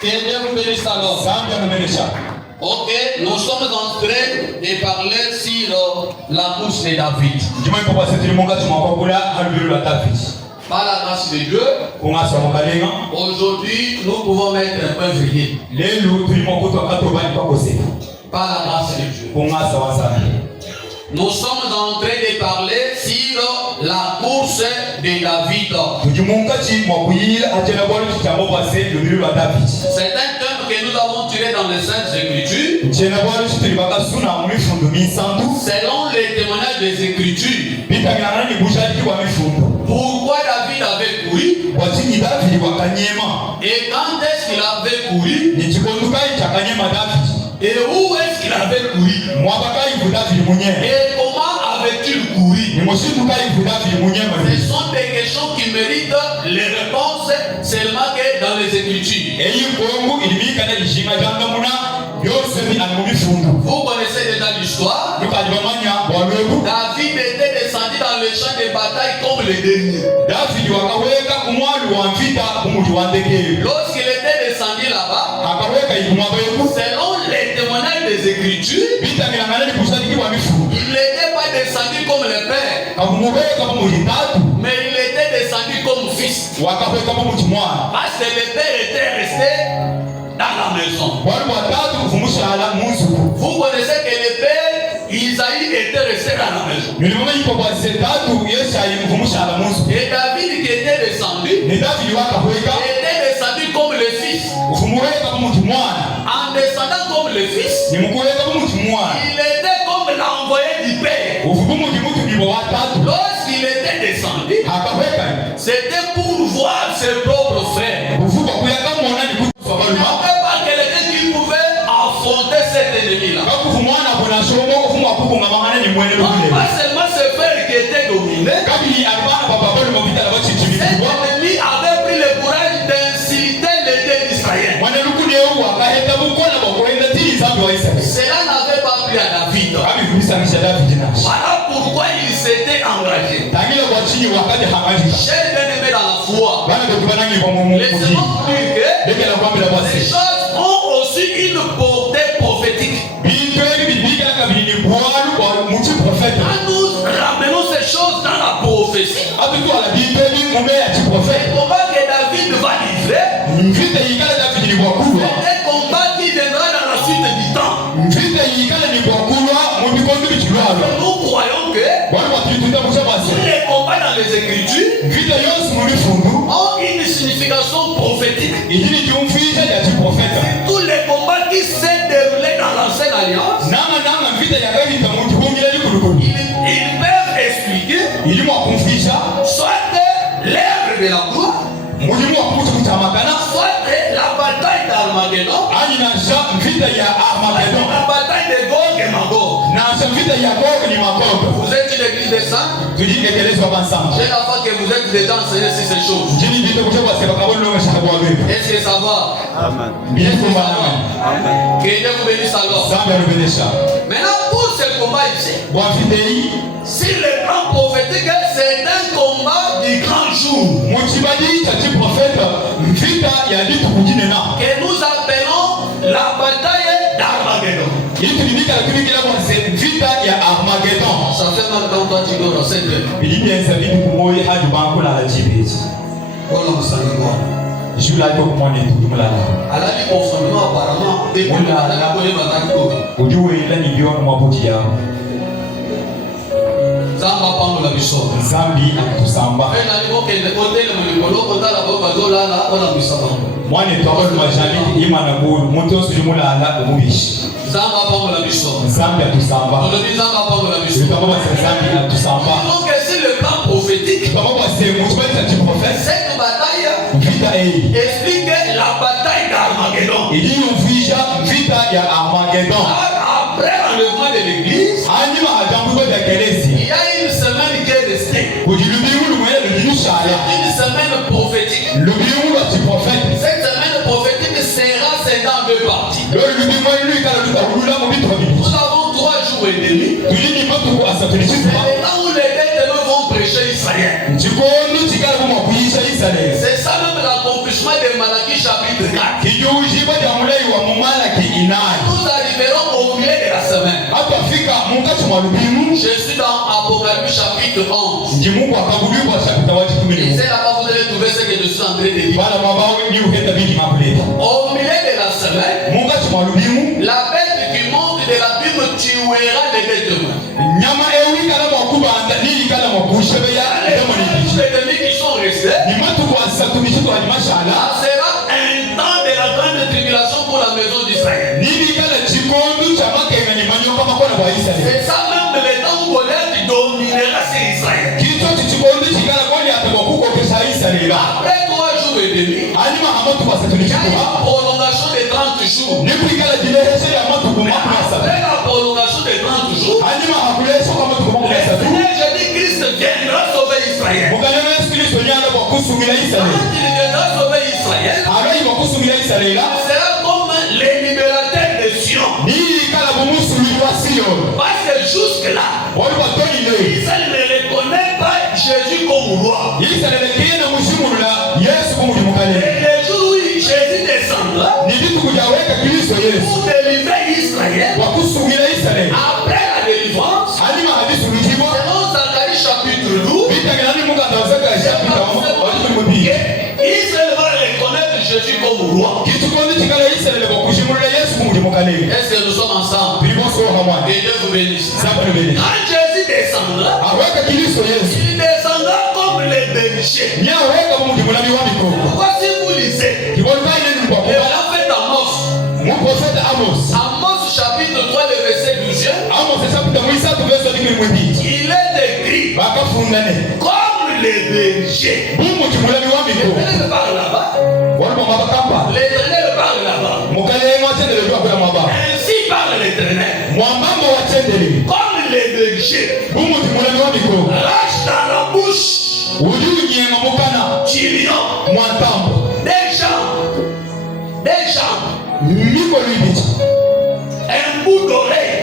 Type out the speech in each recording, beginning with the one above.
Que Dieu vous bénisse alors. Ok, nous sommes en train de parler sur la course de David. Par la grâce de Dieu, aujourd'hui nous pouvons mettre un point virgule. Par la grâce de Dieu. Nous sommes en train de parler sur la course de David. C'est un thème que nous avons tiré dans les Saintes Écritures. Selon les témoignages des Écritures. Pourquoi David avait couru? Et quand est-ce qu'il avait couru? Et où est-ce qu'il avait couru? Et comment avait-il couru? Ce sont des questions qui méritent les réponses seulement que dans les Écritures. Vous connaissez déjà l'histoire. David était descendu dans le champ de bataille comme le dernier. Lorsqu'il était descendu là-bas, selon les témoignages des Écritures, il n'était pas descendu comme le père, mais il était descendu comme fils. Parce que le père était resté dans la maison. Vous connaissez que le père Isaïe était resté dans la maison. Et David qui était descendu comme le fils. En descendant comme le fils, il était comme l'envoyé du père. Lorsqu'il était descendu, c'était pour voir ses propres frères. Il n'y avait pas quelqu'un qui pouvait affronter cet ennemi-là. Pas seulement ses frères qui étaient dominés. Cet ennemi avait pris le courage d'insulter les dieux d'Israël. Cela n'avait pas plu à David. Voilà pourquoi il s'était engagé. Chers bien-aimés dans la foi, laissez-moi dire que les choses ont aussi une portée prophétique. Quand nous ramenons ces choses dans la prophétie, le combat que David va livrer, c'est un combat qui viendra dans la suite du temps. Nous croyons que tous les combats dans les Écritures ont une signification prophétique. Tous les combats qui s'est déroulés dans l'ancienne alliance, ils peuvent expliquer soit l'ère de la gloire, soit la bataille d'Armageddon, la bataille de Gog et Magog. Vous êtes une église de saints. J'ai la foi que vous êtes déjà enseigné sur ces choses. Est-ce que ça va? Amen. Que Dieu vous bénisse alors. Maintenant pour ce combat ici, si le plan prophétique, c'est un combat du grand jour que nous appelons la bataille d'Armageddon. Ça fait mal quand toi tu dors dans cette heure. Alors, conformément apparemment, Zamba pango la biso. Zambi akusamba. Ena liko kende kote le mulikolo kota la boba zola la ona bisaba. Mwane tawali majani imana bulu moto sujumula ala umubishi. Zamba pango la biso. Zambi akusamba. On dit Zamba pango la biso. Kama Zambi akusamba. Donc c'est le plan prophétique. Kama c'est mouvement du prophète. Cette bataille vita explique la bataille d'Armageddon. Il dit on vija vita ya Armageddon. Après l'enlèvement de l'église, il y a une semaine qui est restée. Une semaine prophétique. Cette semaine prophétique sera scindée en deux parties. Nous avons 3 jours et demi. C'est là où les deux vont prêcher Israël. C'est ça même l'accomplissement de de Malachie chapitre 4. Nous arriverons au milieu de la semaine. Je suis dans Apocalypse chapitre 11. Lisez là-bas, vous allez trouver ce que je suis en train de dire. Au milieu de la semaine, la bête qui monte de l'abîme tuera les deux témoins. Les ennemis qui sont restés, sera un temps de la grande tribulation pour la maison d'Israël. C'est ça même le temps où Goliath dominera sur Israël. Après 3 jours et demi, il y a une prolongation de 30 jours. Après la prolongation de 30 jours, le Seigneur Jésus-Christ viendra sauver Israël. Quand il viendra sauver Israël, il sera comme les libérateurs de Sion. Parce que jusque-là, Israël ne reconnaît pas Jésus comme roi. Et le jour où Jésus descendra pour délivrer Israël, après la délivrance, selon Zacharie chapitre 12, Israël va reconnaître Jésus comme roi. Est-ce que nous sommes ensemble? Et Dieu vous bénisse. Quand Jésus descendra, il descendra comme les bergers. Voici vous lisez. Et on a fait Amos. Amos chapitre 3, le verset 12. Il est écrit comme les bergers. L'éternel parle là-bas. L'éternel parle là-bas. Ainsi parle l'éternel. Comme les bergers. Lâche dans la bouche du lion des jambes, un bout d'oreille.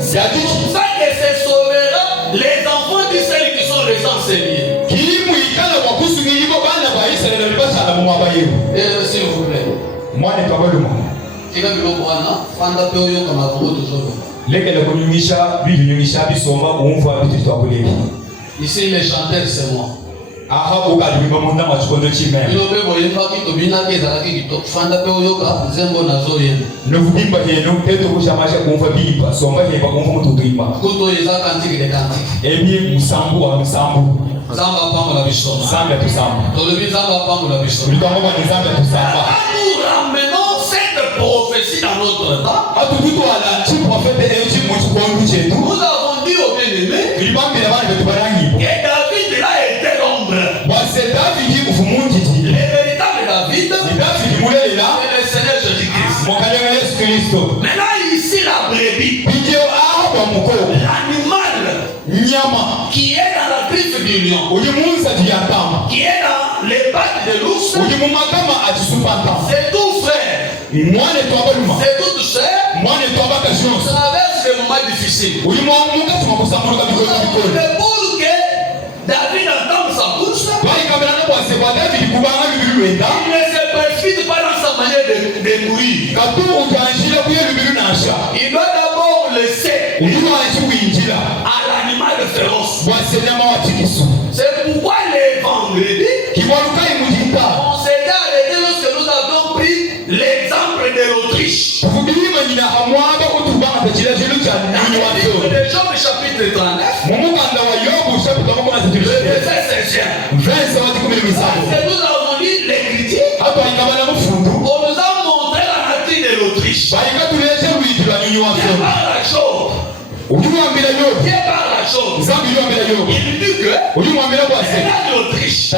C'est comme ça que se sauvera les enfants d'Israël qui sont restés enseignés. S'il vous plaît. Ici les chanteurs c'est moi. Cette prophétie dans notre temps, nous avons dit au bien-aimé que David là était l'ombre. Le véritable David, c'est le Seigneur Jésus-Christ. Maintenant ici la brebis, l'animal qui est dans la griffe du lion, qui est dans les pattes de l'ours, c'est tout frère. C'est toute chair. Traverse des moments difficiles. Pour que David entende sa bouche, il ne se précipite pas dans sa manière de mourir. Il doit d'abord laisser à l'animal féroce. C'est pourquoi les vendredis, on s'est arrêté lorsque nous avons pris l'exemple de l'Autriche. Dans le livre de Job chapitre 39, le verset 16. Nous avons dit les critiques. On nous a montré la nature de l'Autriche. Dieu par la chose. Dieu par la chose. Il dit que l'Autriche,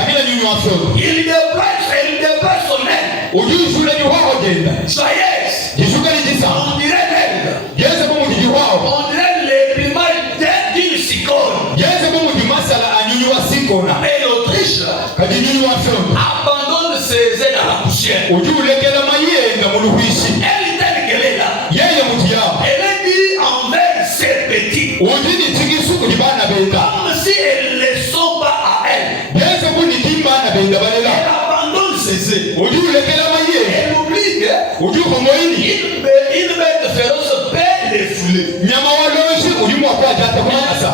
il déplace son aile. Joyeuse. On dirait l'aile. On dirait les primaires d'une cyclone. Mais l'Autriche abandonne ses ailes à la poussière. Elle est telle qu'elle est là. Elle est dit envers ses petits. Comme si elles ne sont pas à elle. Elle abandonne César. Elle oublie que une bête féroce peut les fouler.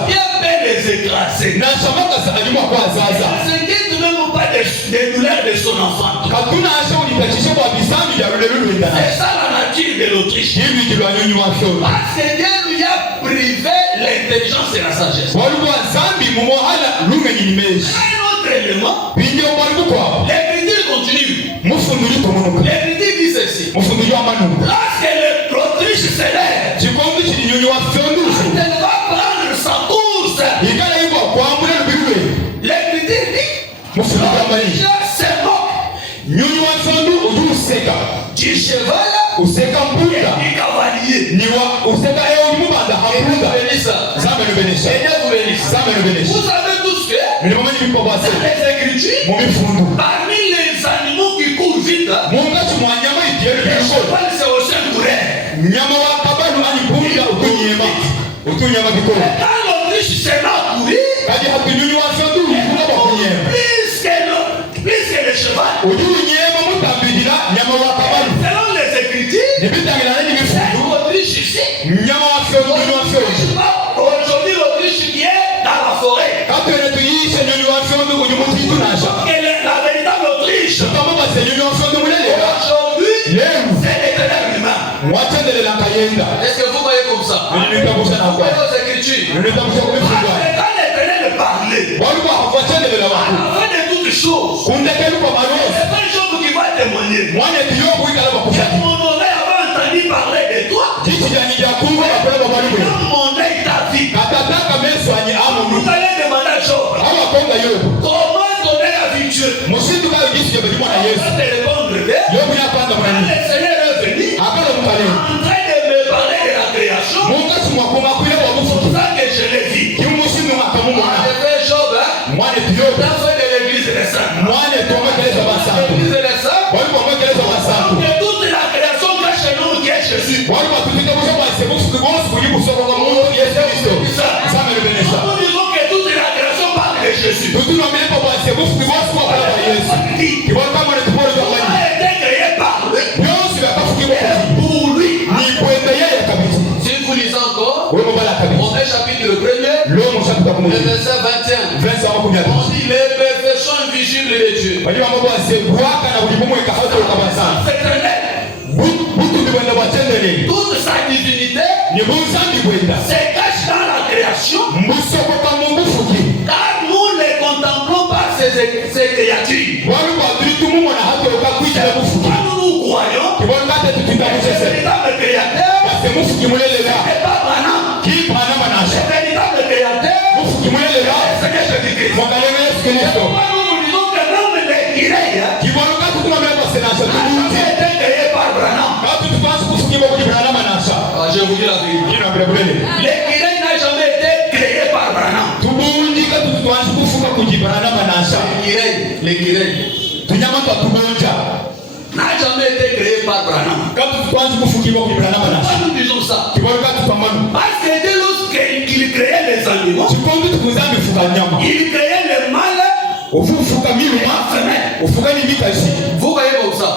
Bien peut les écraser. Elle ne s'inquiète même pas des douleurs de son enfant. C'est ça la nature de l'Autriche. Parce que Dieu lui a privé l'intelligence et la sagesse. Un autre élément, l'écriture continue. L'écriture dit ceci. Lorsque l'Autriche s'élève, elle va prendre sa course. L'écriture dit, l'Autriche se moque du cheval et du cavalier. Vous savez tous que dans les Écritures, parmi les animaux qui courent vite, le cheval c'est aussi un coureur. Quand l'Autriche s'est mis à courir, plus que le cheval, selon les Écritures, l'Autriche ici, aujourd'hui l'Autriche qui est dans la forêt. Et la véritable Autriche, aujourd'hui, c'est l'éternel humain. Est-ce que vous voyez comme ça? Vous voyez aux Écritures. Quand l'éternel parlait, à la fin de toutes choses, c'est pas Job qui va témoigner. Mon oreille avait entendu parler de toi. Mon œil t'a vu. Vous allez demander à Job, comment ton œil a vu Dieu? Je vais te répondre, le Seigneur est venu en train de me parler de la création. C'est pour ça que je l'ai vu. En effet, Job, dans de l'église des saints. L'église des saints, que toute la création cache le nom qui est Jésus. Nous disons que toute la création parle de Jésus. Tout a été créé par lui. Pour lui. Si vous lisez encore, Romains chapitre 1er, le verset 21. On dit les perfections invisibles de Dieu. C'est éternel. Toute sa divinité se cache dans la création. Car nous les contemplons par ces créatures. Nous croyons que le véritable créateur n'est pas Branham. Le véritable créateur c'est Jésus-Christ. Pourquoi nous disons que même les Guinéens n'a jamais été créé par Branham? Je vous dis la vérité. Les Guinéens n'a jamais été créé par Branham. Les Guinéens n'a jamais été créé par Branham. Pourquoi nous disons ça? Parce que dès lorsqu'il créait les animaux, il créait les mâles et les femelles. Vous voyez comme ça?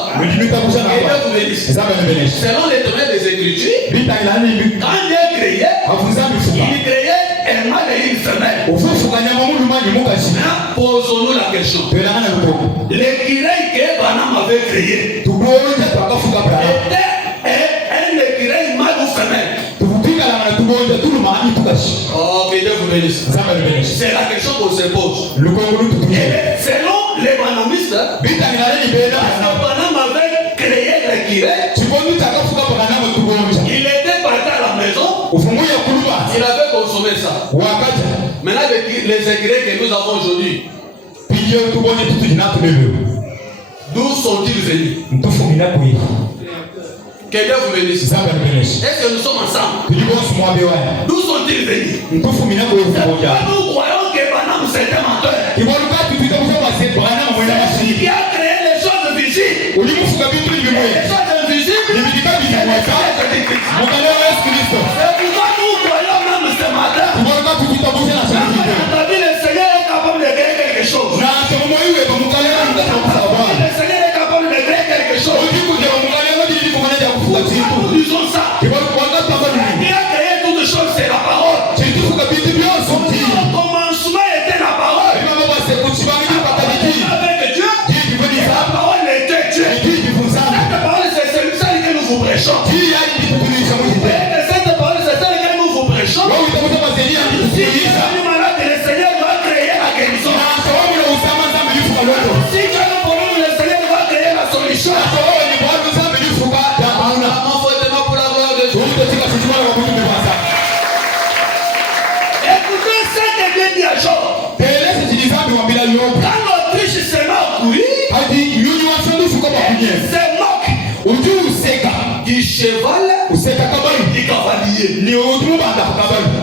Selon les données des Écritures, quand Dieu créait, il créait un mâle et une femelle. Maintenant, posons-nous la question. L'écureuil que Branham avait créé était un écureuil mâle ou femelle? Oh, que Dieu vous bénisse. C'est la question qu'on se pose. Selon les branhamistes, Branham avait créé l'écureuil. Il était parti à la maison. Il avait consommé ça. Maintenant, les écureuils que nous avons aujourd'hui, d'où sont-ils venus? Que Dieu vous bénisse. Est-ce que nous sommes ensemble? D'où sont-ils venus? Nous croyons que Branham c'était menteur. Qui a créé les choses visibles. Les choses invisibles. C'est pourquoi nous croyons même ce matin. Le Seigneur est capable de créer quelque chose. Le Seigneur est se moque du cheval du cavalier.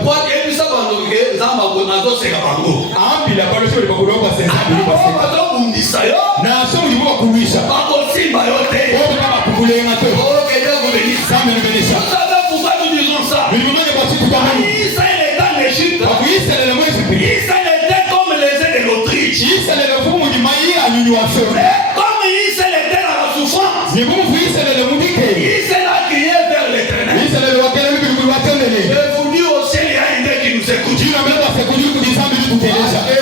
Quoi qu'il puisse avoir pourquoi nous disons ça? Israël est en Égypte. Israël était comme les ailes de l'Autriche. Comme Israël était dans la souffrance, Israël a crié vers l'Éternel. Je vous dis au ciel, il y a un Dieu qui nous écoute. Je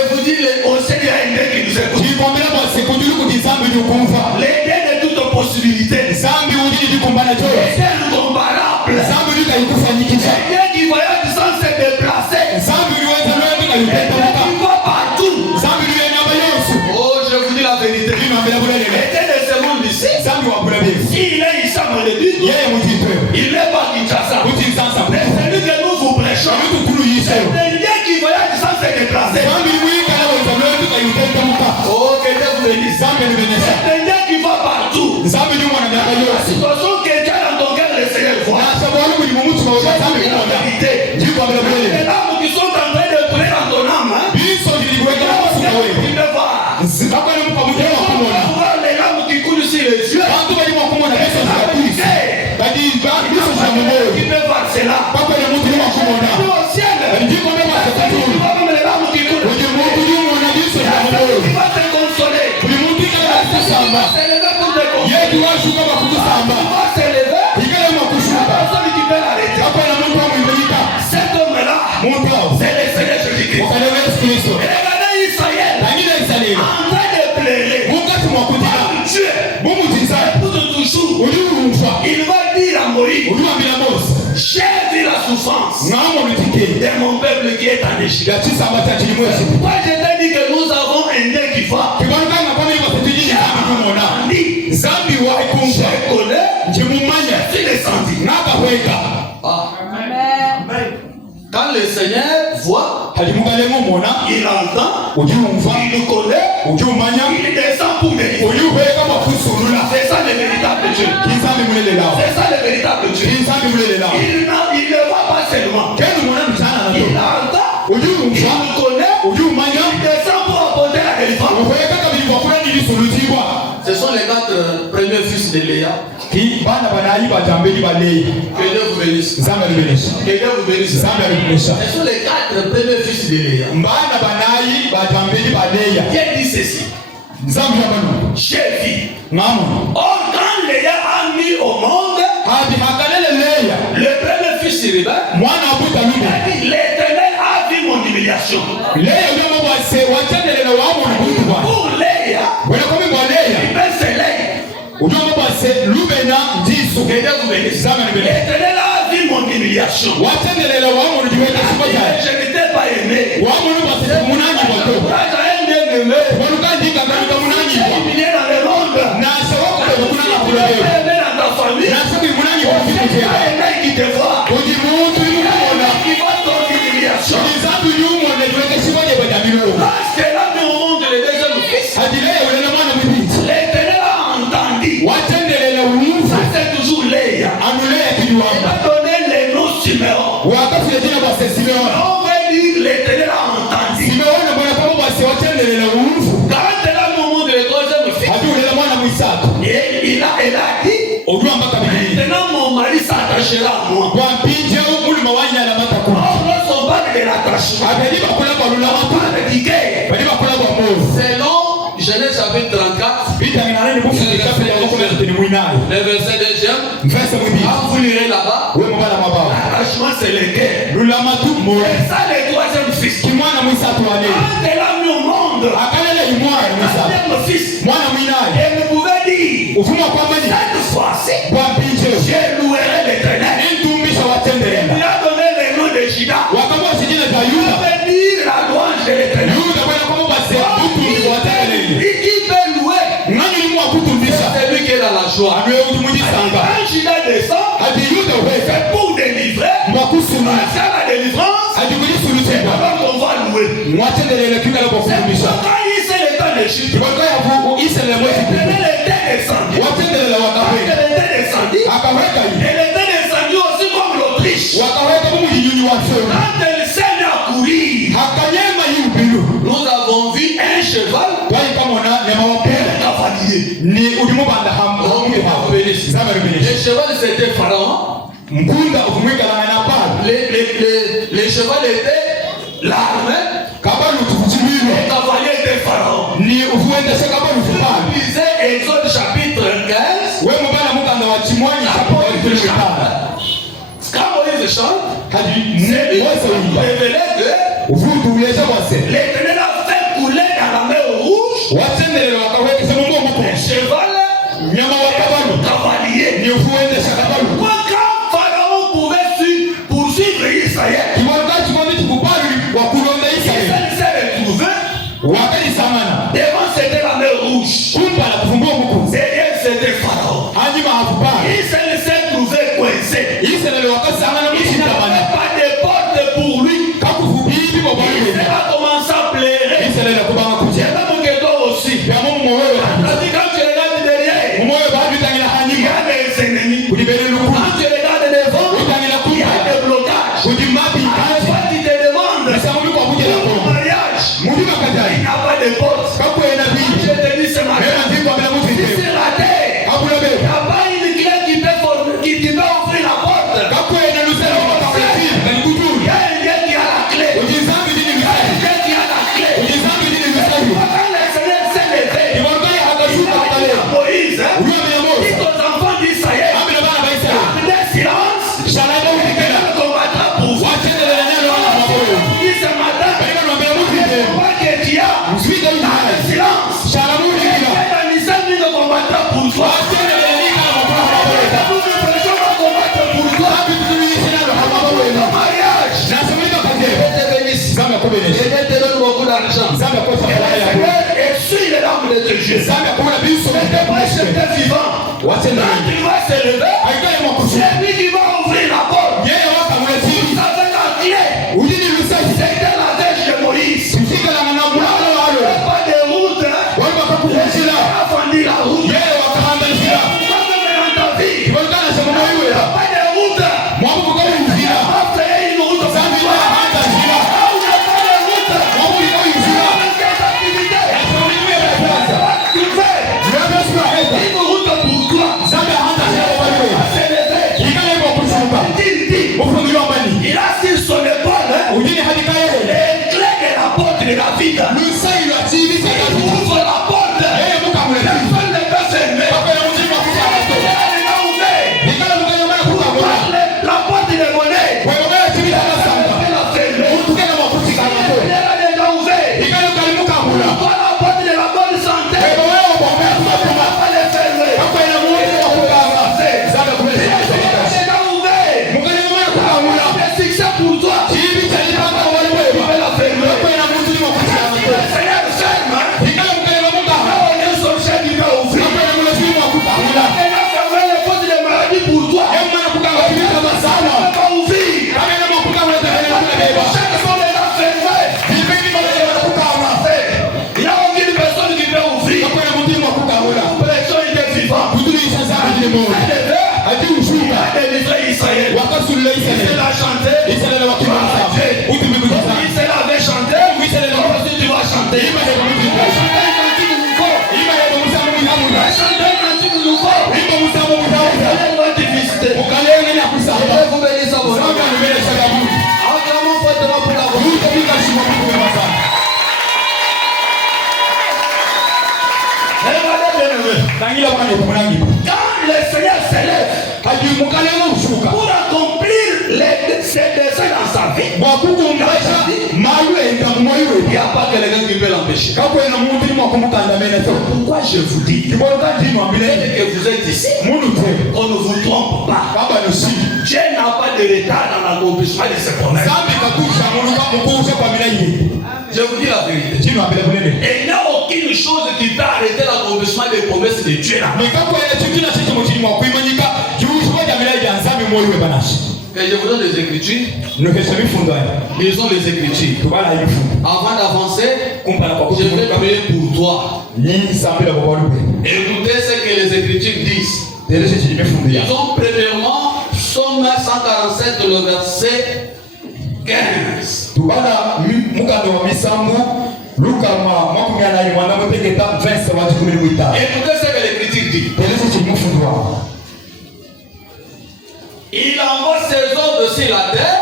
vous dis au ciel, il y a un Dieu qui nous écoute. Les dieux de toutes possibilités. Les dieux incomparable. Les dieux qui voyagent sans se déplacer. Les dieux qui vont partout. Oh, je vous dis la vérité. Les dieux de ce monde ici, s'il est ici à Molédie, il n'est pas Kinshasa. Mais celui que nous vous prêchons, c'est un Dieu qui voyage sans se déplacer. Oh, que Dieu vous bénisse. C'est un Dieu qui va partout. La situation que tu as dans ton cœur, le Seigneur voit. C'est la vérité. Les âmes qui sont en train de prier dans ton âme, tu ne vois. Les larmes qui coulent sur les yeux. Tu ne vois cela. Au ciel. Tu vois même les larmes qui coulent. Qui va te consoler. Qui va s'élever pour te consoler. Qui va s'élever. La personne qui peut l'arrêter. Cet homme-là, c'est le Seigneur Jésus-Christ. Regardez Israël en train de pleurer. Dieu, pour toujours, il va dire à Moïse, j'ai vu la souffrance de mon peuple qui est en Égypte. Moi je t'ai dit que nous avons un Dieu qui va. Je connais, je suis descendu. Quand le Seigneur voit, il entend, il nous connaît, il descend pour délivrer. C'est ça le véritable Dieu. C'est ça le véritable Dieu. Il ne va pas seulement. Il entend, il nous connaît, il descend pour apporter la délivrance. Ce sont les 4 premiers fils de Léa. Que Dieu vous bénisse. Que Dieu vous bénisse. Ce sont les 4 premiers fils de Léa. Dieu dit ceci. J'ai vu. Or, quand Léa a mis au monde le premier fils Rebecca, l'Éternel a vu mon humiliation. Pour Léa, il baisse ses lèvres. L'Éternel a vu mon humiliation. Je n'étais pas aimé. Humilié dans le monde. Aimé dans ta famille. Qui te voit. Qui voit ton humiliation. Parce que là, nous montre le deuxième fils. L'Éternel a entendu. Ça c'est toujours Léa. Il a donné les noms Siméon. On va dire l'Éternel a entendu. Quand elle a moment de le troisième fils, elle a dit, maintenant mon mari s'attachera à moi. On son bac de l'attachement. Selon Genèse chapitre 34, le verset 2e, quand vous lirez là-bas, l'attachement c'est le cœur. C'est ça le troisième fils. Quand elle a mis au monde le troisième fils, elle me pouvait dire, cette fois-ci, je louerai l'Éternel. Elle lui a donné le nom de Juda. On veut dire la louange de l'Éternel. Qui peut louer? C'est lui qui est dans la joie. Quand Juda descend, c'est pour délivrer. Parce qu'à la délivrance, alors qu'on va louer. C'est pourquoi il s'est le temps d'Égypte. L'Éternel était Les chevaux c'était Pharaon. Les chevaux étaient l'armée. Les cavaliers étaient Pharaon. Lisez Exode chapitre 15. Quand Moïse chante, c'est révélé que l'Éternel a fait couler dans la mer Rouge les chevaux, les cavaliers. Quand Pharaon pouvait poursuivre Israël, il s'est retrouvé devant c'était la mer Rouge. Derrière c'était Pharaon. Il s'est trouvé coincé. Il n'avait pas de porte pour lui. Il a commencé à pleurer. Il y avait mon ghetto aussi. Quand tu regardes derrière, il y a des ennemis. Quand tu regardes devant, il y a des blocages. À toi tu te demandes pour ton mariage, il n'y a pas de porte. Je te dis ce matin, si c'est la terre, il n'y a pas une clé qui peut ouvrir la porte. Il y a un Dieu qui a la clé. Il y a un Dieu qui a la clé. Quand le Seigneur s'est levé, il a dit à Moïse, dis aux enfants d'Israël, gardez silence, quelqu'un combattra pour vous. Dis ce matin, le combat que tu as, gardez silence. Quelqu'un ne combattra pour toi. Et te donne beaucoup d'argent. Et suis les larmes de tes yeux. C'était pas j'étais vivant. Quand il va se lever, c'est lui qui va ouvrir la porte. Vous savez la clé. C'était la dèche de Moïse. Il n'y a pas de route. Il a vendu la route. Dans ta vie, il n'y a pas de route. Il n'a pas fait une route pour toi. Il a sur son épaule les clés de la porte de la vie. Il ouvre la porte. Personne ne peut fermer. La porte de monnaie. Il a déjà ouvert. La porte de la bonne santé. Il n'a pas les fermer. Pour toi, il va la fermer. Le Seigneur ferme. On est son chef qui va ouvrir. Il a fermé les portes de maladie pour toi. Il va ouvrir. Les chefs sont déjà fermés. Il y a aucune personne qui peut ouvrir. Personne n'est vivant. Il a délivré Israël. Il s'est la chanté. Il s'est la avait chanté. Aujourd'hui tu vas chanter. Il va chanter un cantique nouveau. Il va chanter un cantique nouveau. Il va te visiter. Je vais vous bénir sa bonne. Acclamons fortement pour la voix. Regardez bien. Quand le Seigneur s'élève pour accomplir ses desseins dans sa vie, il n'y a pas quelqu'un qui peut l'empêcher. Pourquoi je vous dis que vous êtes ici, on ne vous trompe pas. Dieu n'a pas de retard dans l'accomplissement de ses promesses. Je vous dis la vérité. Il n'y a aucune chose qui peut arrêter l'accomplissement des promesses de Dieu. Et je vous donne les Écritures. Ils ont les Écritures. Avant d'avancer, je vais prier pour toi. Écoutez ce que les Écritures disent. Ils ont premièrement Psaume 147, le verset 15. Écoutez ce que l'Écriture dit. Jésus-Christ. Il envoie ses ordres sur la terre.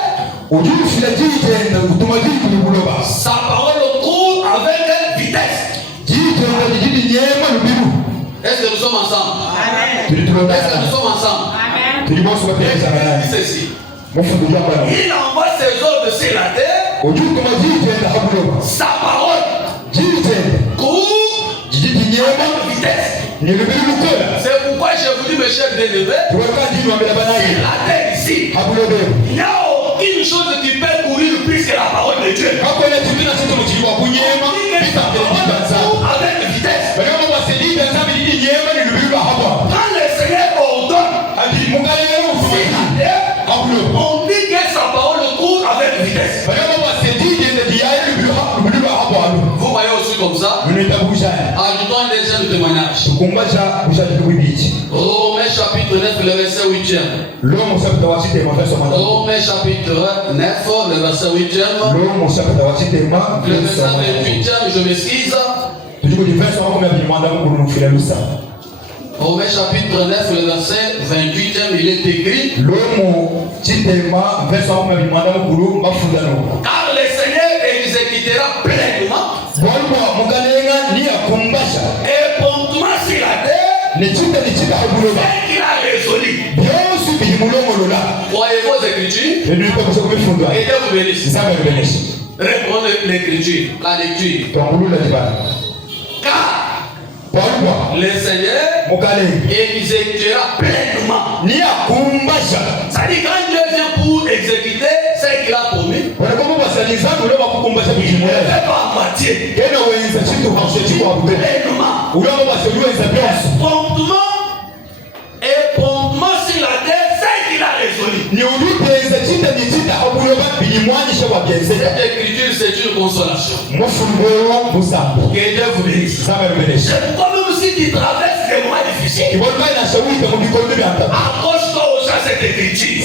Sa parole court avec vitesse. Est-ce que nous sommes ensemble? Amen. Est-ce que nous sommes ensemble? Amen. Ceci. Il envoie ses ordres sur la terre. Sa parole court avec vitesse. C'est pourquoi je vous dis, mes chers bien-aimés, la terre ici, il n'y a aucune chose qui peut courir plus que la parole de Dieu. Avec vitesse. Quand le Seigneur ordonne, on dit que sa parole court avec vitesse. Vous voyez aussi comme ça. Ajoutons un deuxième témoignage. Romains chapitre 9, le verset 8e. Romains chapitre 9, le verset 8e. Le verset 28e, je m'excuse. Romains chapitre 9, le verset 28e, il est écrit. Car le Seigneur exécutera pleinement et promptement sur la terre ce qu'il a résolu. Croyez-vous aux Écritures? Et Dieu vous bénisse. Répondez l'écriture, la lecture. Car le Seigneur exécutera pleinement. C'est-à-dire quand Dieu vient pour exécuter ce qu'il a promis, il ne fait pas à moitié. Promptement sur la terre, c'est qu'il a résolu. Cette écriture, c'est une consolation. Que Dieu vous bénisse. C'est pourquoi même si tu traverses des moments difficiles, accroche-toi au champ cette écriture.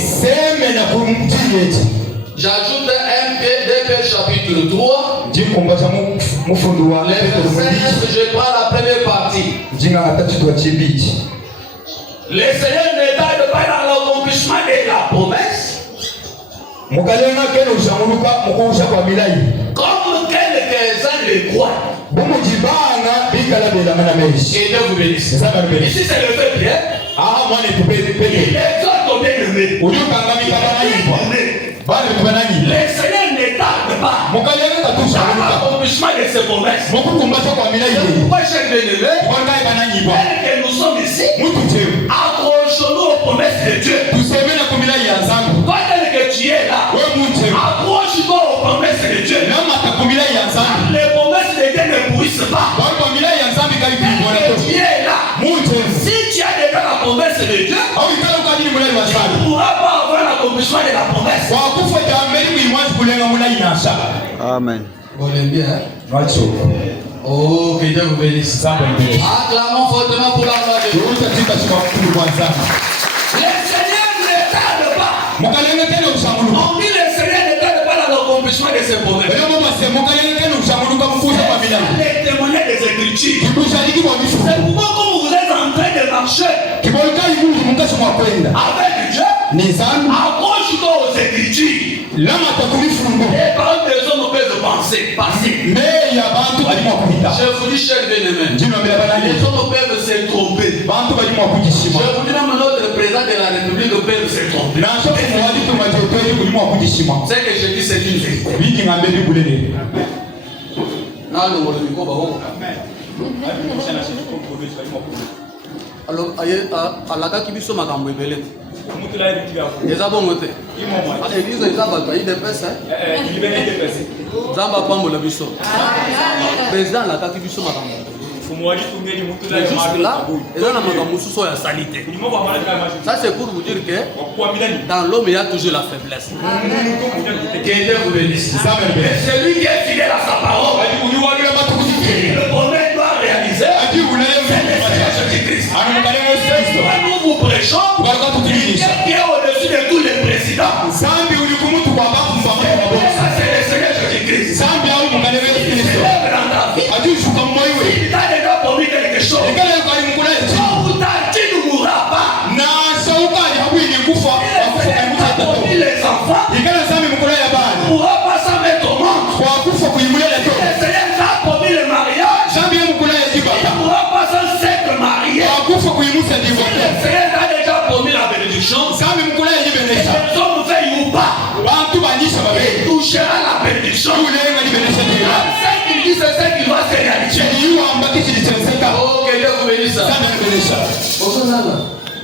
J'ajoute 2 Pierre chapitre 3. Les versets, je prends la première partie. Le Seigneur ne tarde pas dans l'accomplissement de la promesse. Comme quelques-uns le croient. Et Dieu vous bénisse. Ici c'est le fait Pierre. Il exhorte au bien-aimé. Le Seigneur ne tarde pas dans l'accomplissement de ses promesses. C'est pourquoi, chers bien-aimés, tel que nous sommes ici, accrochons-nous aux promesses de Dieu. Toi, tel que tu es là, accroche-toi aux promesses de Dieu. Les promesses de Dieu ne pourrissent pas. Tel que tu es là, si tu as déjà la promesse de Dieu, tu ne pourras pas avoir l'accomplissement de la promesse. Amen. Vous l'aimez bien, hein? Oh, que Dieu vous bénisse. Acclamons fortement pour la gloire de Dieu. Le Seigneur ne tarde pas. On dit le Seigneur ne tarde pas dans l'accomplissement de ses promesses. Les témoignages des Écritures. C'est pourquoi quand vous êtes en train de marcher avec Dieu, accroche-toi aux Écritures. Les paroles des hommes peuvent penser, passer. Je vous dis, chers bien-aimés, les hommes peuvent se tromper. Je vous dis, même notre président de la République peut se tromper. Ce que je dis, c'est une vérité. Alors, alaka kibiso makambo ebele. Eza bongo te. Église eza bato ayi depese. Nzamba pambola biso. Président alaka kibiso makambo. Mais juste là, il y a un mosuso ya salité. Ça c'est pour vous dire que dans l'homme il y a toujours la faiblesse. Que Dieu vous bénisse. Celui qui est fidèle à sa parole, le bonheur doit réaliser. Jésus-Christ. Nous vous prêchons qui est au-dessus de tous les présidents. Ça c'est le Seigneur Jésus-Christ. Il t'a déjà promis quelque chose. Tôt ou tard, benesha.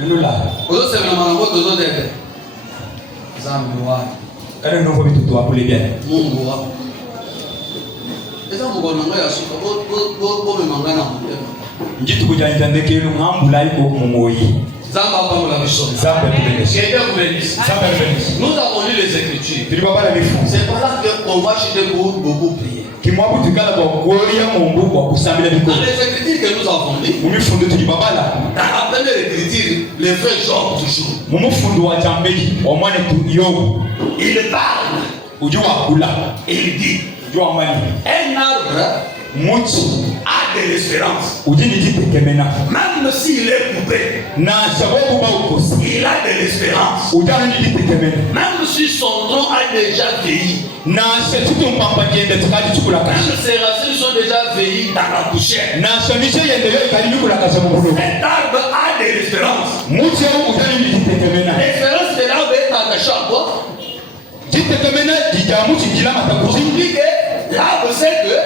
Nula. Ozo se mena mango tozo dete. Zambi wa. Kale no vobi tutu apule bien. Mungu wa. Eza mungu nanga ya suka bo me mangana mutema. Njitu kujanja ndekelu ngambula iko mumoyi. Zamba pa la mission. Zamba benesha. Zamba benesha. Nous avons lu les écritures. Tulipa bala mifu. C'est pas là qu'on va chuter pour beaucoup prier. Kimwabu tukala kwa kuolia Mungu kwa kusambila biko. Dans les écritures que nous avons lues, mumifundu tulibabala. Dans la première écriture, le vrai Job toujours. Mumufundu wa jambeli omwane tu Yobu. Il parle. Ujua kula. Il dit. Ujua mani. Un arbre muti a de l'espérance. Ujini jitekemena. Même s'il est coupé, na sababu ba ukosi. Il a de l'espérance. Ujani jitekemena. Même si son tronc a déjà vieilli. Na setutu mpamba jende tukadi chukula kashi. Même ses racines sont déjà vieillies dans la poussière. Na shanisha yende yo ikali chukula kashi mukuru. Cet arbre a de l'espérance. Muti au ujani jitekemena. L'espérance de l'arbre est attachée à quoi? Jitekemena jijamuchi jila matakuchi. On dit que l'arbre sait que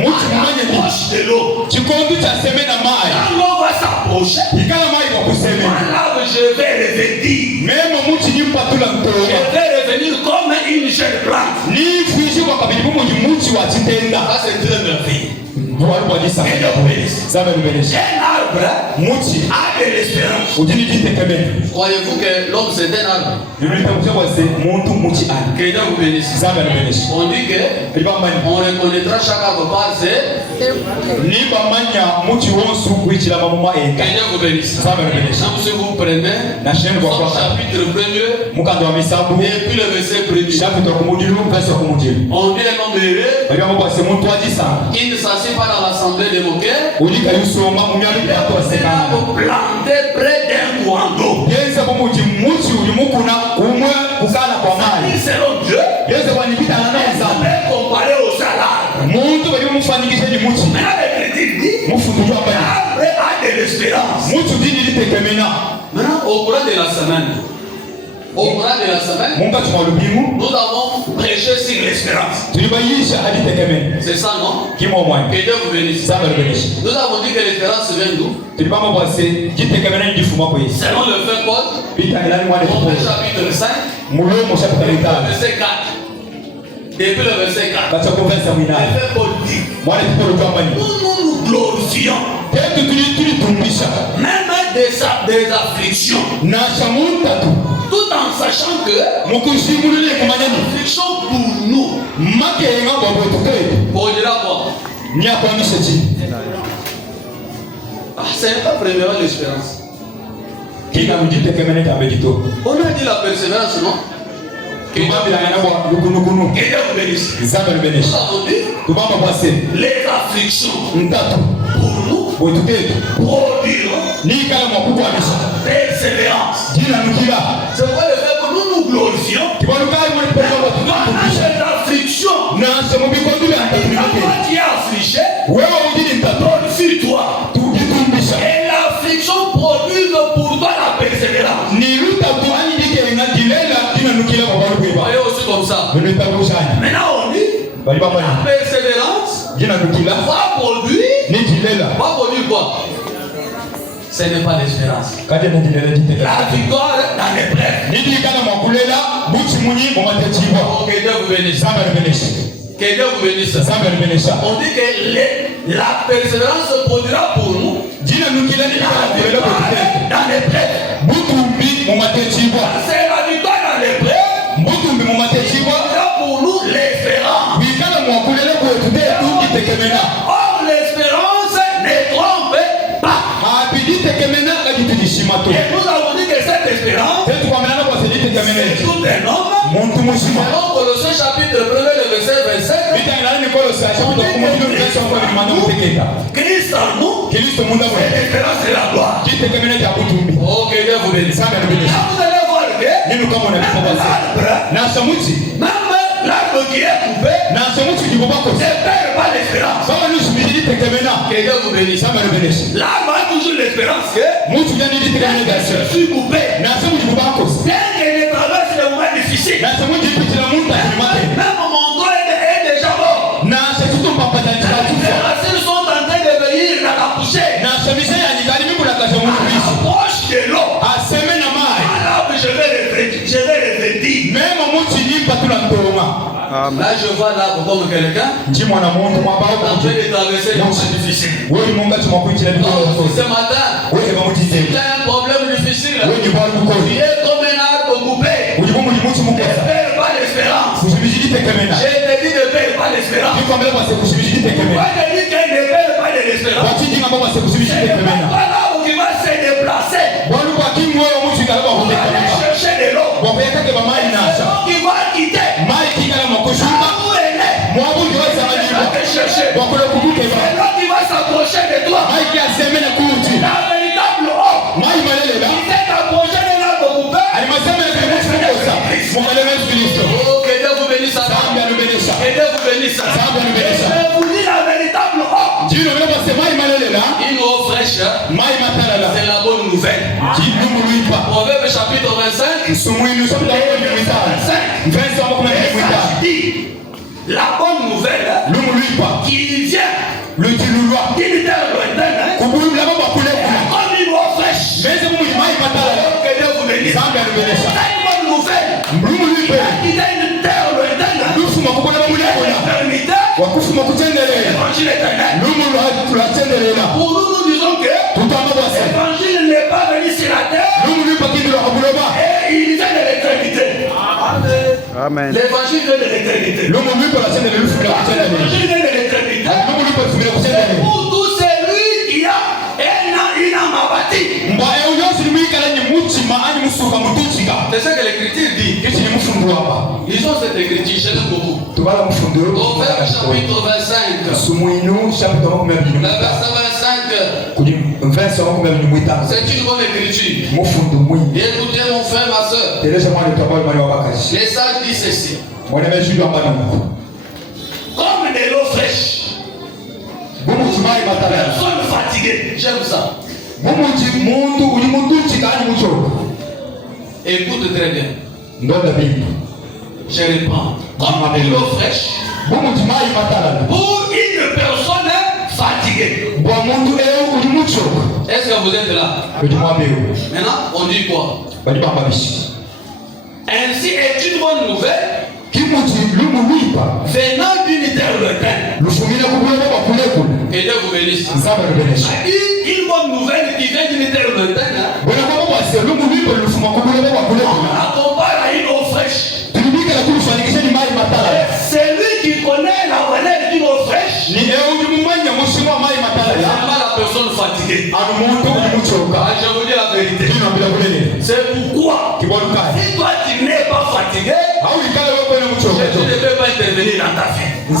muti mwenye proche de l'eau. Chikondu cha semena mai. Quand l'eau va s'approcher, ikala mai kwa kusemena. L'arbre, je vais revenir. Memo muti nyumba tula mtoro. Je vais revenir comme une jeune plante. Ni fuishi kwa kabili mungu muti wa chitenda. Ça c'est très merveilleux. Mwalimu alisa. Sabe mbelesha. Un arbre muti a de l'espérance. Ujini jitekemena. Croyez-vous que l'homme c'est un arbre? Que Dieu vous bénisse. On dit que on reconnaîtra chaque arbre par ses. Que Dieu vous bénisse. Donc si vous prenez son chapitre 1er et puis le verset 1er. On dit un homme heureux qui ne s'assied pas dans l'assemblée des moqueurs. Planté près d'un courant d'eau. Ils seront Dieu. Ils sont comparés au salade. Maintenant, l'Écriture dit l'arbre a de l'espérance. Maintenant, au courant de la semaine, nous avons prêché sur l'espérance. C'est ça, non? Que Dieu vous bénisse. Nous avons dit que l'espérance vient d'où? Selon le fait Paul, au chapitre 5, verset 4. Depuis le verset 4, le fait Paul dit, nous glorifions même des afflictions, tout en sachant que l'affliction pour nous produira quoi? C'est pas premièrement l'espérance. On a dit la persévérance, non? Que Dieu vous bénisse. Nous avons dit les afflictions pour nous produiront persévérance. C'est pourquoi le fait que nous nous glorifions pendant cette affliction. Toi qui es affligé, glorifie-toi. Et l'affliction produit pour toi la persévérance. Voyez aussi comme ça. Maintenant on dit la persévérance va produire quoi? Ce n'est pas l'espérance. La victoire dans l'épreuve. Que Dieu vous bénisse. Que Dieu vous bénisse. On dit que la persévérance produira pour nous la victoire dans l'épreuve. C'est la victoire dans l'épreuve. Pour nous l'espérance. Or l'espérance ne trompe pas. Et nous avons dit que cette espérance c'est tout un homme. Selon Colossiens chapitre 1 le verset 27. Christ en nous, c'est l'espérance de la gloire. Oh, que Dieu vous bénisse. Là vous allez voir que même l'arbre qui est coupé ne perd pas l'espérance. Que Dieu vous bénisse. L'arbre a toujours l'espérance que je suis coupé. Bien qu'il ne traverse le moment difficile, même mon doigt est déjà mort. Les racines sont en train de venir dans la poussière. l'eau. Asemena mai. Alors je vais revêtir. Même muti nyimpa tulantoma. Là je vois là comme quelqu'un Ndi mwana muntu mwaba en train de traverser des moments difficiles. Wewe munga tumakuitira biko. Ce matin, Wewe bamutite. tu as un problème difficile. Wewe ni bwana Tu mukoli. es comme un arbre coupé. Ujibu muti mukosa. N'espère pas l'espérance. Kushibijite kemena. Je te dis ne perds pas l'espérance. Niko mbele kwa kushibijite kemena. Pourquoi te dis qu'il ne perd pas de l'espérance? Watindi ngamba kwa kushibijite C'est kemena. pas là où tu vas se déplacer. Bwana kwa kimu wewe muti kalaba On va aller kutekana. chercher de l'eau. Wapeka ke bamai C'est nasha. l'eau qui va quitter. Mai kikala makoshuma. Où elle est? Mwabu ndio Elle va zamani. te chercher. Wakole kubuke ba. C'est l'eau qui va s'approcher de toi. Mai kia semena kuti. La véritable eau. Mai malele ba. Qui s'est approchée de l'arbre coupé. Alimasema ya muti mukosa. Mwangaleme Kristo. Oh, que Dieu vous bénisse. Zambi anubenesha. Que Dieu vous bénisse. Zambi Et anubenesha. je vous dis la véritable eau. Jino leo base mai malele la. Une eau fraîche, Mai matalala. c'est la bonne nouvelle. Jino muluipa. Proverbe chapitre 25. Sumuinu sabda wani mwita. Mfensi wa makuna Et mwita. ça dit, la bonne nouvelle Lumuluipa. qui vient Lutilulwa. d'une terre lointaine, Kubulu laba bakule kuna. comme une eau fraîche. Meze mu mai matalala. Que Dieu vous bénisse. Zambi anubenesha. C'est une bonne nouvelle. Lumuluipa. Qui vient d'une terre lointaine, Lufuma kukona bamule kuna. permettait Wakufuma kutendelea. l'évangile éternel. Lumulu tulatendelela. Pour nous, nous disons que Tutamba bwase. l'évangile n'est pas venu sur la terre Lumuluipa kindula habuloba. et il vient de l'éternité. Amen. L'évangile vient de l'éternité. Lumuluipa latendele lufumila kutendelea. L'évangile vient de l'éternité. Lumuluipa lufumila kutendelea. Pour tout celui qui a une âme abattue. Mba euyosi nimwikala ni mutima ani musuka mutuchika. C'est ce que l'écriture dit. Kichi ni mufundu hapa. Ils ont cette écriture, je l'aime beaucoup. Tubala mufundu. Proverbe chapitre 25. Sumuinu chapitre 25. Le verset 25. Kuni verse 25. C'est une bonne écriture. Mufundu mwingi. Écoutez mon frère, ma soeur. Teleza mwana tabali mwana wabakashi. Les sages disent ceci. Mwana mejudu ambana muko. Comme de l'eau fraîche. Bumu chimai matalala. Personne fatiguée. J'aime ça. Mumuji mundu uli mutuchika ani muchoka. Écoute très bien. Ndonda bibi. Je reprends. Comme de l'eau fraîche. Bumu chimai matalala. Pour une personne fatiguée. Bwa mundu uli muchoka. Est-ce que vous êtes là? Maintenant, on dit quoi? Ainsi est une bonne nouvelle venant d'une terre lointaine. Et Dieu vous bénisse. Une bonne nouvelle qui vient d'une terre lointaine. On la compare à une eau fraîche. Celui qui connaît la valeur d'une eau fraîche, c'est pas la personne fatiguée. Je vous dis la vérité. C'est pourquoi, si toi tu n'es pas fatigué, Jésus ne peut pas intervenir dans ta vie. Je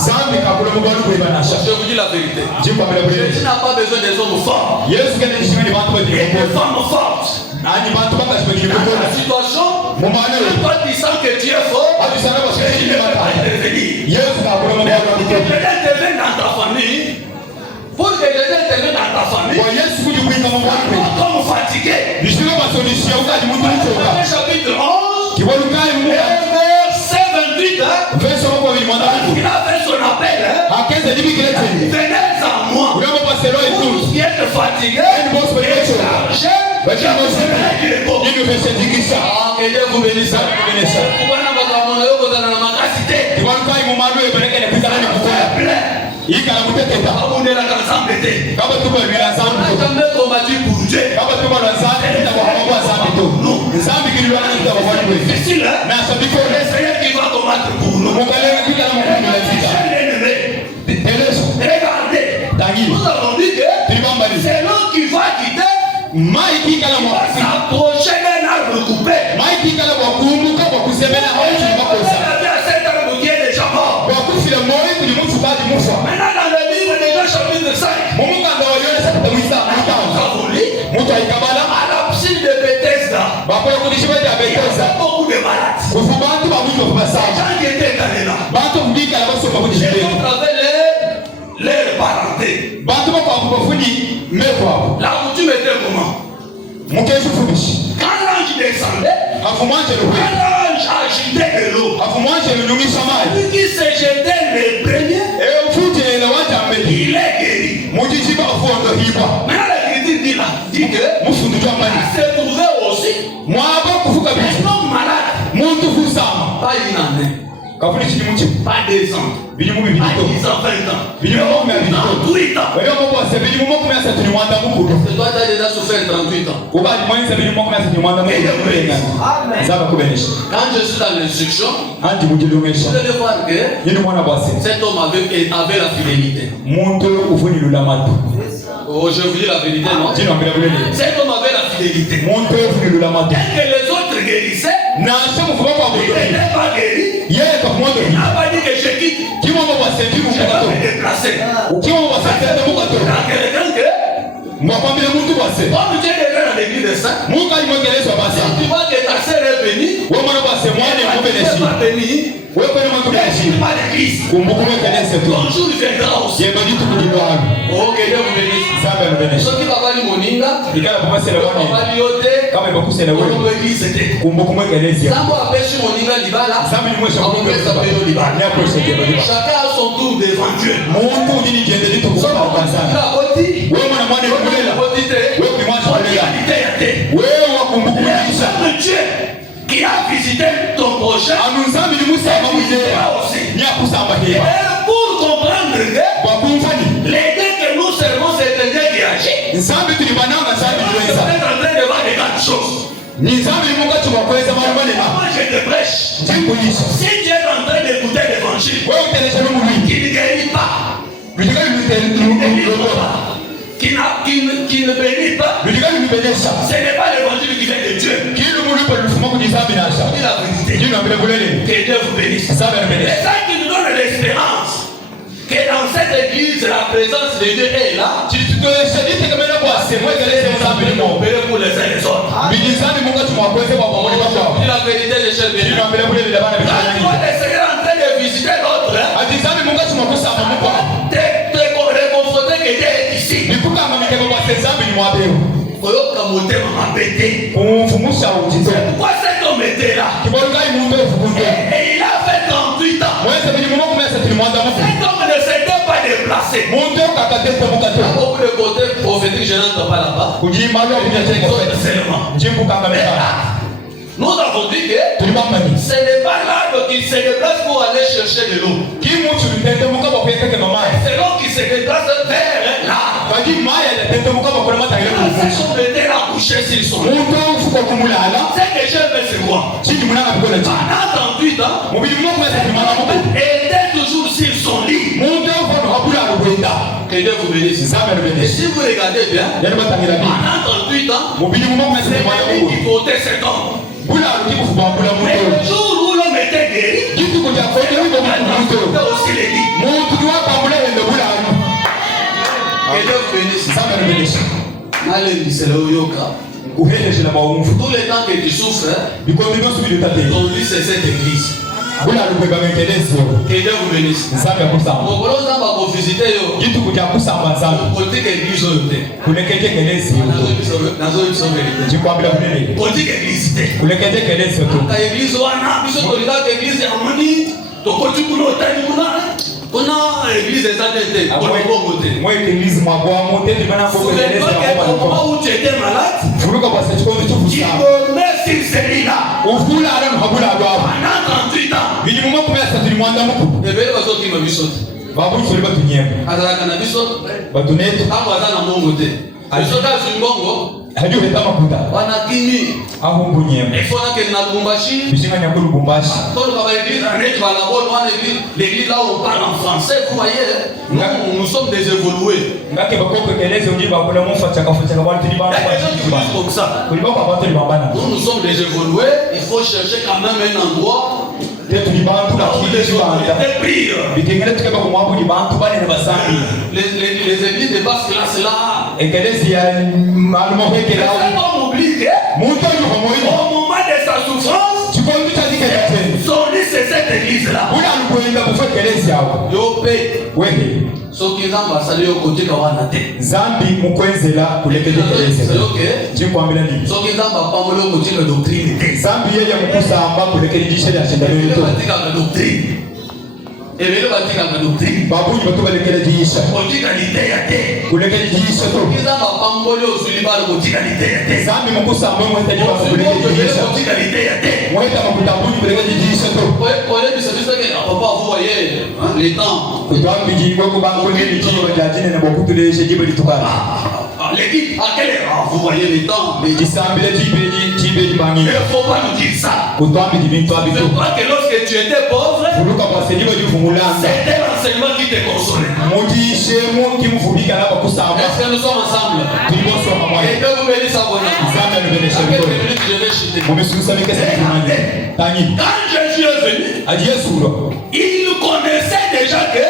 vous dis la vérité. Jésus n'a pas besoin des hommes forts. Et des femmes fortes. Dans la situation, toi tu sens que tu es fort, Jésus ne peut pas intervenir. Pour que Jésus intervienne dans ta famille, pour que Jésus intervienne dans ta famille, comme fatigué. Chapitre 11, verset 28, il a fait son appel. Venez à moi, vous qui êtes fatigués et chargés, je vous donnerai du repos. Que Dieu vous bénisse. Jamais combattu pour Dieu. Difficile, hein? Le Seigneur qui va combattre pour nous. Regardez, nous avons dit que c'est l'eau qui va quitter, s'approcher d'un arbre coupé. Cet arbre qui est déjà mort. Maintenant dans le livre de Jean chapitre 5, à la piscine de Bethesda, il y avait beaucoup de malades. Les gens qui étaient allés là, les autres avaient leur parenté. La coutume était comment? Quand l'ange descendait, quand l'ange agitait de l'eau, celui qui se jetait le premier, il est guéri. Maintenant l'écriture dit que il se trouvait au Un homme malade. Pas une année. Pas 2 ans. Pas 10 ans, 20 ans. 38 ans. C'est toi qui as déjà souffert 38 ans. Quand je suis dans l'instruction, vous allez voir que cet homme avait la fidélité. Oh, je vous dis la vérité, non? Cet homme avait la fidélité. Dès que les autres guérissaient, il n'était pas guéri. Il n'a pas dit que je quitte. Je vais me déplacer. Dans quelqu'un que comme tu es déjà dans l'église de Saint, tu vois que ta sœur est bénie, elle n'est pas bénie. Tu n'es pas l'église. Ton jour viendra aussi. Oh, que Dieu vous bénisse. Ceux qui parlent de Moninga, ils parlent de Yote, on l'église était. Sambo appelle sur Moninga Libala, on met sa pédo Libala. Chacun a son tour devant Dieu. Dieu qui a visité ton prochain aussi. Et pour comprendre l'aider que nous servons, c'est un Dieu qui agit. C'est peut-être en train de voir des grandes choses. Moi je te prêche. Si tu es en train d'écouter l'évangile, qui ne guérit pas, qui ne bénit pas, ce n'est pas l'évangile qui vient de Dieu. Dis la vérité. Que Dieu vous bénisse. C'est ça qui nous donne l'espérance que dans cette église, la présence de Dieu est là. Pour les uns et les autres. Dis la vérité, les chers bénis. Quand tu vois le Seigneur en train de visiter l'autre, te réconforter que Dieu est ici. Pourquoi cet homme était là? Et il a fait 38 ans. Cet homme ne s'était pas déplacé. Beaucoup de côtés prophétiques, je n'entends pas là-bas. Nous avons dit que ce n'est pas l'arbre qui se déplace pour aller chercher de l'eau. C'est l'eau qui se déplace vers l'arbre. Ces gens étaient là couchés s'ils sont là. C'est que je vais se voir. Pendant 38 ans, étaient toujours sur son lit. Que Dieu vous bénisse. Et si vous regardez bien, pendant 38 ans, c'est lui qui portait cet homme. Mais le jour où l'homme était guéri, il portait aussi les lits. Que Dieu vous bénisse. Allez, c'est le yoga. Tout le temps que tu souffres, ton lit c'est cette église. Que Dieu vous bénisse. Mon visiter politique église. Politique église. Église on a l'église des moi l'église au moment où tu étais malade, tu dormais sur celui-là pendant 38 ans. Et bien, qui m'a vu wanakimi ifona que na Lubumbashi l'église là on parle en français, vous voyez, nous sommes des évolués. Il y a des gens qui disent comme ça. Nous sommes des évolués, il faut chercher quand même un endroit les églises de basse classe là. On oublie au moment de sa souffrance, son lit c'est cette église là. So qui zamba sali yo côté kawana te. Zambi mukwenzela kulekeleza. So qui zamba pamolo côté la doctrine. Zambi yeye mukusamba kulekeleza ya shindano yetu. Katika la doctrine. Et bien, on va dire la doctrine. Babu ni batu balekele diisha. On dit qualité à terre. Kulekele diisha to. Ils ont pas pangolé au Suliban, on dit qualité à terre. Zambi mukusa mwe mweta jiba kulekele diisha. On dit qualité à terre. Mweta mkutabuni kulekele diisha to. Pour les services que papa vous voyez les temps. Kutwambi jingo kubangole ni jiba jajine na bokutuleshe jiba litukana. L'équipe à quelle heure vous voyez les temps. Mais disambile jibe jibangi. Il ne faut pas nous dire ça. Kutwambi jibintu abito. Je crois que lorsque tu étais pauvre, Fuluka kwa sediba jufumulanda. c'était l'enseignement qui te consolait. Mujishe mungi mufubika naba kusamba. Est-ce que nous sommes ensemble? Tuliboswa Et pamoja. que vous bénissez à bonheur. Zambi anubenesha À quelques mkono. minutes, je vais chuter. Mumesusa mikese kumani. Tanyi. Quand Jésus est venu, Adi Yesu ro. il connaissait déjà que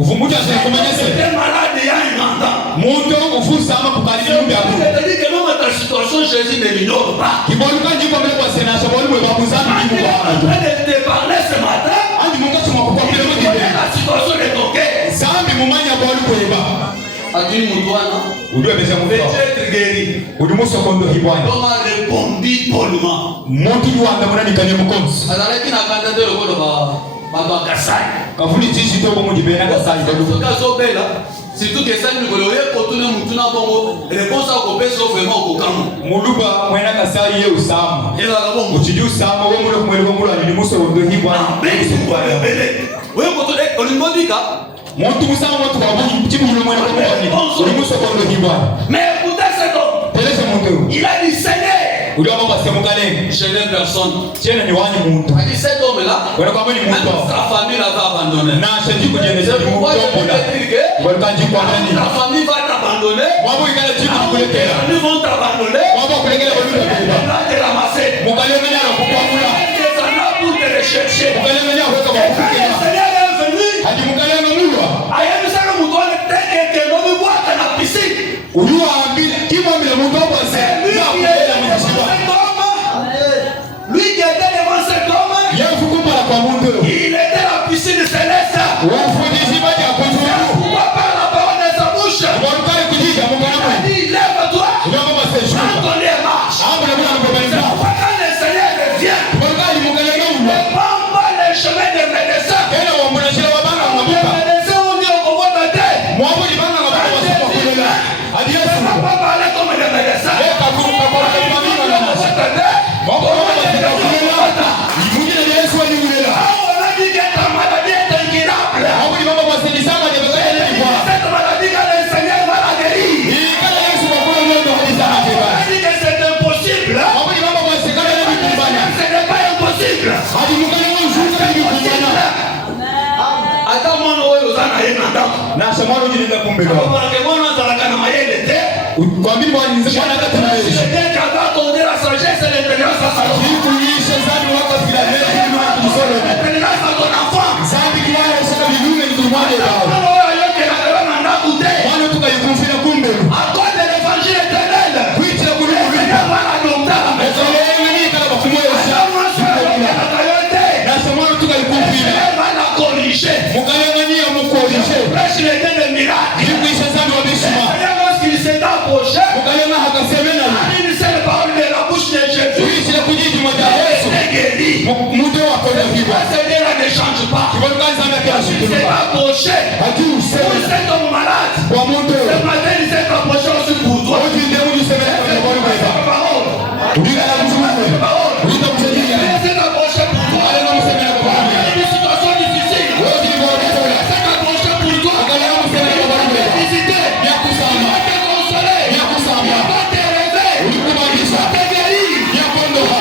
Ufumuja zinakumanyese. c'était malade il y a un an. Muntu ufusa ama kukali nyumba ya Mungu. C'est-à-dire que même ta situation, Jésus ne l'ignore pas. Kiboluka njiko mbele kwa senasha bolu mwe babuzana Quand jibu il est kwa en wana. train de te parler ce matin, Andi Mungu sema kwa il mbele connaît mwe. la situation de ton cœur. Zambi mumanya bolu kweba. Adui Moutouana, Udwe beza peut mufo. être guéri. Udimuso kondo hibwana. Comme a répondu pollement. Muntu yuanda munani kanye mukonzi. Azalaki na kanda de lokolo ba Kasai. Kavuli tishi tobo mudibena kasai bolu. Kazobela. Surtout que ça nous voulait pour tout le monde na bongo. Réponse à couper sauf vraiment au kamu. Muluba mwena kasai ye usama. Et là bon. Uchidi usama wo mulo kumwele wo mulo ni muso wondo hibwana. Wewe koto olimodika. Muntu musama watu wabu chibu mulo mwena kwa mwani. Ni muso kondo hibwana. Mais écoutez cet homme. Teleza muntu. Il a dit Seigneur. Uliwa mama semukale. Chez les personnes. Chena ni wani muntu. A dit cet homme là. Wala kwa mwani muntu. Sa famille l'avait abandonné. Na shadi kujeneza ni muntu mula. Wala kanji kwa mwani. Ta famille va t'abandonner. Wabu ikala chibu kulekela. Ils vont t'abandonner. Wabu kulekela wala kulekela. Va te ramasser. Mukale menya na kukwa mula. Pour te rechercher. Mukale menya weka Le mukukela. Seigneur est venu. Hadi mukale na mulwa. Ayebisa que mutu ane teke ke nomi bwata na piscine. Uliwa ambile kimo mbele muntu obase. Na kulela mwishiba. Lui qui était devant cet homme, Yefu kumbala kwa muntu. il était la piscine céleste. Wafundishiba ya kuzuru. Pourquoi par la parole de sa bouche? Mukale kujija mukale. Il a dit, lève-toi. Uliwa mama seshu. Quand les marches. Amu na mwana mbele. Pourquoi quand le Seigneur revient, Mukale mukale na ne mulwa. prend pas le chemin des médecins. Kena wa mwanashira wa banga Les ngabuka. médecins ont dit au Congo de terre. Mwabu ni banga ngabuka wasema kulela. Hadi On Yesu. ne va pas parler comme les médecins. Eka kuruka kwa mami na nasa. Mwabu wa wasema kulela. Mujina ni Yesu ni kulela. On a dit que ta maladie est incurable. Mwabu ni mama wasema sana ni bakaya ni kwa. Cette maladie que le Seigneur va la guérir. Ikala Yesu kwa kwa ndio hadi sana On kwa. a dit que c'est impossible. Mwabu ni mama wasema kana ni kumbana. Ce n'est pas impossible. Hadi mukale wa ujuka ni kumbana. Ata mwana wewe uzana yena ndako. Na shamano jinaenda kumbele. Kwa sababu mwana zalaka na mayele te. Kwa mimi mwana nze mwana hata tunaishi. C'est Dieu qui va donner la sagesse et l'intelligence à Salomon. Kuisha zani waka bila leo ni mwana kusoro. L'intelligence à ton enfant. Zani kiwaya sana bilume ni kumwale bao. Mwana wewe yote na wewe na ndako te. Mwana tukayikufia kumbe. À cause de l'évangile éternel. Kuitira kuri Le kuri. Seigneur va la dompter. Ezolewe ni kala bakumwesha. Na samano tukayikufia. Va la corriger. Mukayangania mukolishe. Prêche le Dieu des miracles. Kuisha zani wa bishima. Lorsqu'il s'est approché, Mukayanga hakasemena. il s'est parlé de la bouche de Jésus. Kuisha kujiji mwa Yesu. Il est guéri. Mtu wako na Le kiba. Seigneur ne change pas. Kibono kanza na kila Il s'est shukuru. approché Hadi pour useme cet homme malade. kwa muntu. Ce matin, il s'est approché aussi pour toi. Oji ndio useme kwa C'est Bwana la wewe. parole. Uliga na mzungu. Uliga msaidia. Il s'est approché pour toi. Ale na mseme kwa Bwana. Une situation difficile. Wewe ni bora sana. Il s'est approché pour toi. Ale na mseme kwa Bwana wewe. Visiter. Ya kusamba. Il va te consoler. Ya kusamba. Il va te relever. Ulikubalisha. Il va te guérir. Ya kondoa.